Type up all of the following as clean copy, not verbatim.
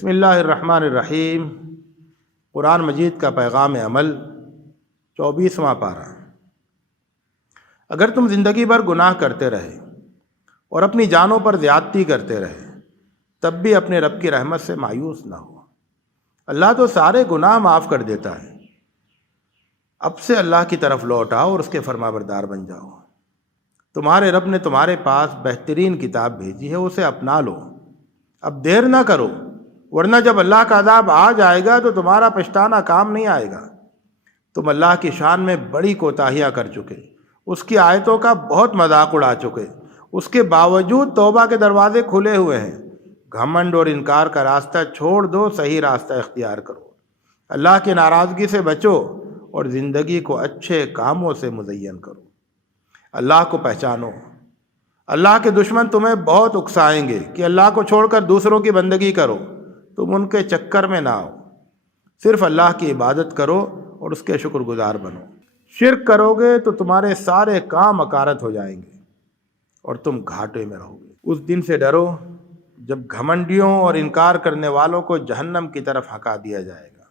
بسم اللہ الرحمن الرحیم۔ قرآن مجید کا پیغام عمل 24واں پارہ۔ اگر تم زندگی بھر گناہ کرتے رہے اور اپنی جانوں پر زیادتی کرتے رہے تب بھی اپنے رب کی رحمت سے مایوس نہ ہو۔ اللہ تو سارے گناہ معاف کر دیتا ہے۔ اب سے اللہ کی طرف لوٹ آؤ اور اس کے فرما بردار بن جاؤ۔ تمہارے رب نے تمہارے پاس بہترین کتاب بھیجی ہے، اسے اپنا لو۔ اب دیر نہ کرو، ورنہ جب اللہ کا عذاب آ جائے گا تو تمہارا پچھتانا کام نہیں آئے گا۔ تم اللہ کی شان میں بڑی کوتاہیاں کر چکے، اس کی آیتوں کا بہت مذاق اڑا چکے، اس کے باوجود توبہ کے دروازے کھلے ہوئے ہیں۔ گھمنڈ اور انکار کا راستہ چھوڑ دو، صحیح راستہ اختیار کرو۔ اللہ کی ناراضگی سے بچو اور زندگی کو اچھے کاموں سے مزین کرو۔ اللہ کو پہچانو۔ اللہ کے دشمن تمہیں بہت اکسائیں گے کہ اللہ کو چھوڑ کر دوسروں کی بندگی کرو۔ تم ان کے چکر میں نہ آؤ، صرف اللہ کی عبادت کرو اور اس کے شکر گزار بنو۔ شرک کرو گے تو تمہارے سارے کام اکارت ہو جائیں گے اور تم گھاٹے میں رہو گے۔ اس دن سے ڈرو جب گھمنڈیوں اور انکار کرنے والوں کو جہنم کی طرف ہکا دیا جائے گا،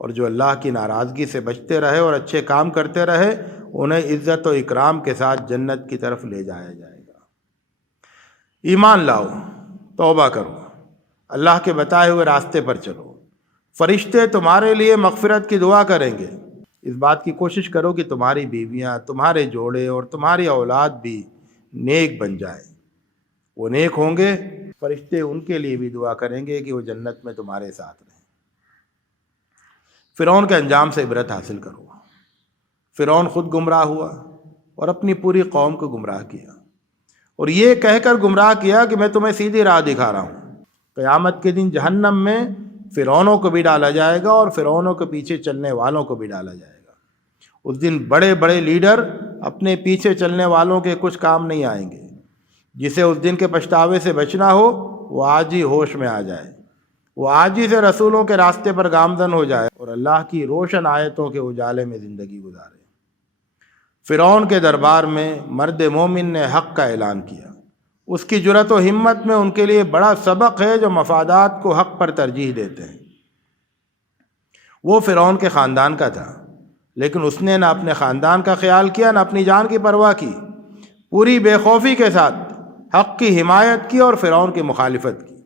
اور جو اللہ کی ناراضگی سے بچتے رہے اور اچھے کام کرتے رہے انہیں عزت و اکرام کے ساتھ جنت کی طرف لے جایا جائے گا۔ ایمان لاؤ، توبہ کرو، اللہ کے بتائے ہوئے راستے پر چلو۔ فرشتے تمہارے لیے مغفرت کی دعا کریں گے۔ اس بات کی کوشش کرو کہ تمہاری بیویاں، تمہارے جوڑے اور تمہاری اولاد بھی نیک بن جائیں۔ وہ نیک ہوں گے، فرشتے ان کے لیے بھی دعا کریں گے کہ وہ جنت میں تمہارے ساتھ رہیں۔ فرعون کے انجام سے عبرت حاصل کرو۔ فرعون خود گمراہ ہوا اور اپنی پوری قوم کو گمراہ کیا، اور یہ کہہ کر گمراہ کیا کہ میں تمہیں سیدھی راہ دکھا رہا ہوں۔ قیامت کے دن جہنم میں فرعونوں کو بھی ڈالا جائے گا اور فرعونوں کے پیچھے چلنے والوں کو بھی ڈالا جائے گا۔ اس دن بڑے بڑے لیڈر اپنے پیچھے چلنے والوں کے کچھ کام نہیں آئیں گے۔ جسے اس دن کے پچھتاوے سے بچنا ہو وہ آج ہی ہوش میں آ جائے، وہ آج ہی سے رسولوں کے راستے پر گامزن ہو جائے اور اللہ کی روشن آیتوں کے اجالے میں زندگی گزارے۔ فرعون کے دربار میں مرد مومن نے حق کا اعلان کیا۔ اس کی جرأت و ہمت میں ان کے لیے بڑا سبق ہے جو مفادات کو حق پر ترجیح دیتے ہیں۔ وہ فرعون کے خاندان کا تھا، لیکن اس نے نہ اپنے خاندان کا خیال کیا نہ اپنی جان کی پرواہ کی۔ پوری بے خوفی کے ساتھ حق کی حمایت کی اور فرعون کی مخالفت کی۔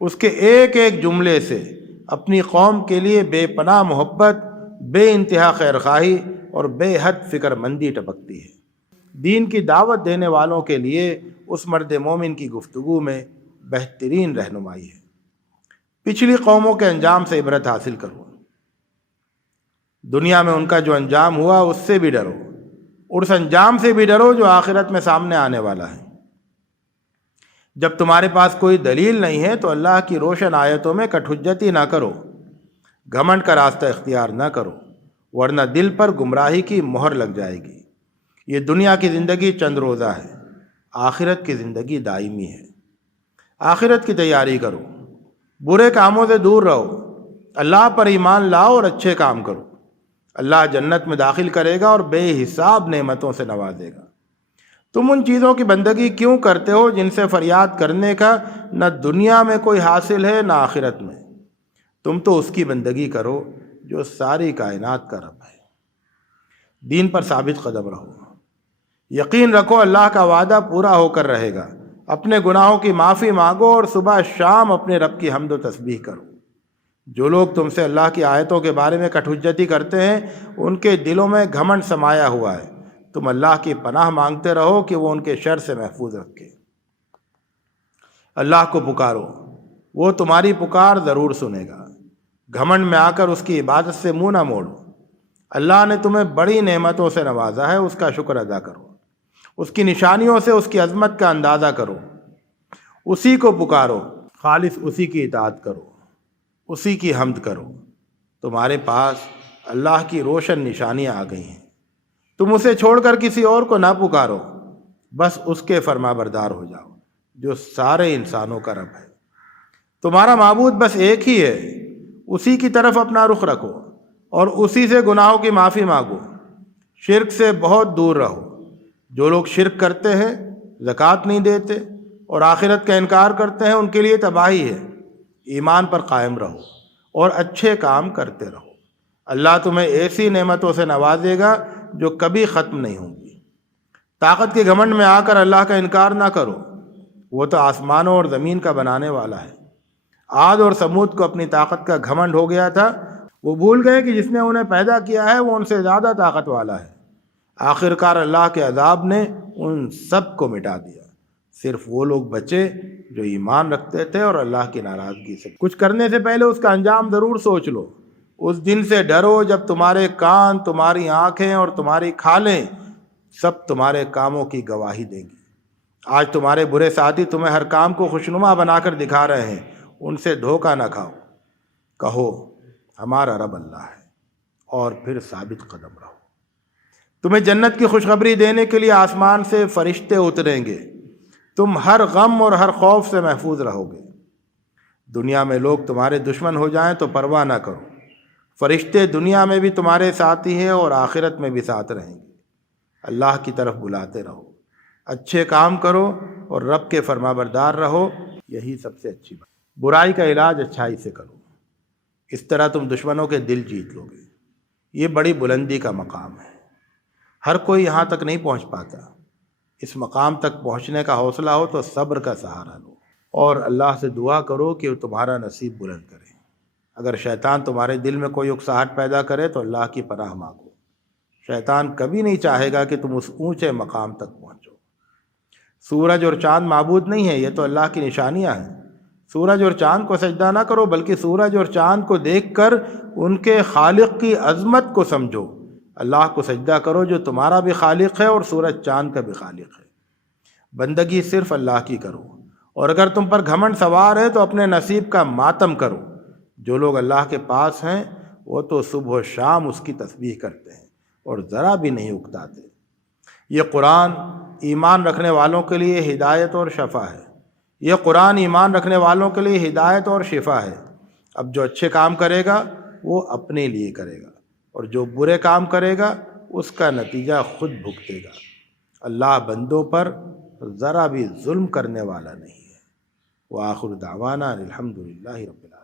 اس کے ایک ایک جملے سے اپنی قوم کے لیے بے پناہ محبت، بے انتہا خیرخواہی اور بے حد فکر مندی ٹپکتی ہے۔ دین کی دعوت دینے والوں کے لیے اس مرد مومن کی گفتگو میں بہترین رہنمائی ہے۔ پچھلی قوموں کے انجام سے عبرت حاصل کرو۔ دنیا میں ان کا جو انجام ہوا اس سے بھی ڈرو، اور اس انجام سے بھی ڈرو جو آخرت میں سامنے آنے والا ہے۔ جب تمہارے پاس کوئی دلیل نہیں ہے تو اللہ کی روشن آیتوں میں کٹ حجتی نہ کرو، گھمنڈ کا راستہ اختیار نہ کرو، ورنہ دل پر گمراہی کی مہر لگ جائے گی۔ یہ دنیا کی زندگی چند روزہ ہے، آخرت کی زندگی دائمی ہے۔ آخرت کی تیاری کرو، برے کاموں سے دور رہو، اللہ پر ایمان لاؤ اور اچھے کام کرو۔ اللہ جنت میں داخل کرے گا اور بے حساب نعمتوں سے نوازے گا۔ تم ان چیزوں کی بندگی کیوں کرتے ہو جن سے فریاد کرنے کا نہ دنیا میں کوئی حاصل ہے نہ آخرت میں؟ تم تو اس کی بندگی کرو جو ساری کائنات کا رب ہے۔ دین پر ثابت قدم رہو، یقین رکھو اللہ کا وعدہ پورا ہو کر رہے گا۔ اپنے گناہوں کی معافی مانگو اور صبح شام اپنے رب کی حمد و تسبیح کرو۔ جو لوگ تم سے اللہ کی آیتوں کے بارے میں کٹ حجتی کرتے ہیں ان کے دلوں میں گھمنڈ سمایا ہوا ہے۔ تم اللہ کی پناہ مانگتے رہو کہ وہ ان کے شر سے محفوظ رکھے۔ اللہ کو پکارو، وہ تمہاری پکار ضرور سنے گا۔ گھمنڈ میں آ کر اس کی عبادت سے منہ نہ موڑو۔ اللہ نے تمہیں بڑی نعمتوں سے نوازا ہے، اس کا شکر ادا کرو۔ اس کی نشانیوں سے اس کی عظمت کا اندازہ کرو۔ اسی کو پکارو، خالص اسی کی اطاعت کرو، اسی کی حمد کرو۔ تمہارے پاس اللہ کی روشن نشانیاں آ گئی ہیں، تم اسے چھوڑ کر کسی اور کو نہ پکارو، بس اس کے فرما بردار ہو جاؤ جو سارے انسانوں کا رب ہے۔ تمہارا معبود بس ایک ہی ہے، اسی کی طرف اپنا رخ رکھو اور اسی سے گناہوں کی معافی مانگو۔ شرک سے بہت دور رہو۔ جو لوگ شرک کرتے ہیں، زکوٰۃ نہیں دیتے اور آخرت کا انکار کرتے ہیں ان کے لیے تباہی ہے۔ ایمان پر قائم رہو اور اچھے کام کرتے رہو۔ اللہ تمہیں ایسی نعمتوں سے نوازے گا جو کبھی ختم نہیں ہوں گی۔ طاقت کے گھمنڈ میں آ کر اللہ کا انکار نہ کرو، وہ تو آسمانوں اور زمین کا بنانے والا ہے۔ عاد اور سمود کو اپنی طاقت کا گھمنڈ ہو گیا تھا، وہ بھول گئے کہ جس نے انہیں پیدا کیا ہے وہ ان سے زیادہ طاقت والا ہے۔ آخرکار اللہ کے عذاب نے ان سب کو مٹا دیا، صرف وہ لوگ بچے جو ایمان رکھتے تھے اور اللہ کی ناراضگی سے۔ کچھ کرنے سے پہلے اس کا انجام ضرور سوچ لو۔ اس دن سے ڈرو جب تمہارے کان، تمہاری آنکھیں اور تمہاری کھالیں سب تمہارے کاموں کی گواہی دیں گی۔ آج تمہارے برے ساتھی تمہیں ہر کام کو خوشنما بنا کر دکھا رہے ہیں، ان سے دھوکہ نہ کھاؤ۔ کہو ہمارا رب اللہ ہے، اور پھر ثابت قدم رہو۔ تمہیں جنت کی خوشخبری دینے کے لیے آسمان سے فرشتے اتریں گے، تم ہر غم اور ہر خوف سے محفوظ رہو گے۔ دنیا میں لوگ تمہارے دشمن ہو جائیں تو پرواہ نہ کرو، فرشتے دنیا میں بھی تمہارے ساتھی ہیں اور آخرت میں بھی ساتھ رہیں گے۔ اللہ کی طرف بلاتے رہو، اچھے کام کرو اور رب کے فرمانبردار رہو، یہی سب سے اچھی بات۔ برائی کا علاج اچھائی سے کرو، اس طرح تم دشمنوں کے دل جیت لو گے۔ یہ بڑی بلندی کا مقام ہے، ہر کوئی یہاں تک نہیں پہنچ پاتا۔ اس مقام تک پہنچنے کا حوصلہ ہو تو صبر کا سہارا لو اور اللہ سے دعا کرو کہ وہ تمہارا نصیب بلند کرے۔ اگر شیطان تمہارے دل میں کوئی اکساہٹ پیدا کرے تو اللہ کی پناہ مانگو۔ شیطان کبھی نہیں چاہے گا کہ تم اس اونچے مقام تک پہنچو۔ سورج اور چاند معبود نہیں ہے، یہ تو اللہ کی نشانیاں ہیں۔ سورج اور چاند کو سجدہ نہ کرو، بلکہ سورج اور چاند کو دیکھ کر ان کے خالق کی عظمت کو سمجھو۔ اللہ کو سجدہ کرو جو تمہارا بھی خالق ہے اور سورج چاند کا بھی خالق ہے۔ بندگی صرف اللہ کی کرو، اور اگر تم پر گھمنڈ سوار ہے تو اپنے نصیب کا ماتم کرو۔ جو لوگ اللہ کے پاس ہیں وہ تو صبح و شام اس کی تسبیح کرتے ہیں اور ذرا بھی نہیں اکتاتے۔ یہ قرآن ایمان رکھنے والوں کے لیے ہدایت اور شفا ہے۔ یہ قرآن ایمان رکھنے والوں کے لیے ہدایت اور شفا ہے۔ اب جو اچھے کام کرے گا وہ اپنے لیے کرے گا، اور جو برے کام کرے گا اس کا نتیجہ خود بھگتے گا۔ اللہ بندوں پر ذرا بھی ظلم کرنے والا نہیں ہے۔ وآخر دعوانا الحمدللہ رب العالمین۔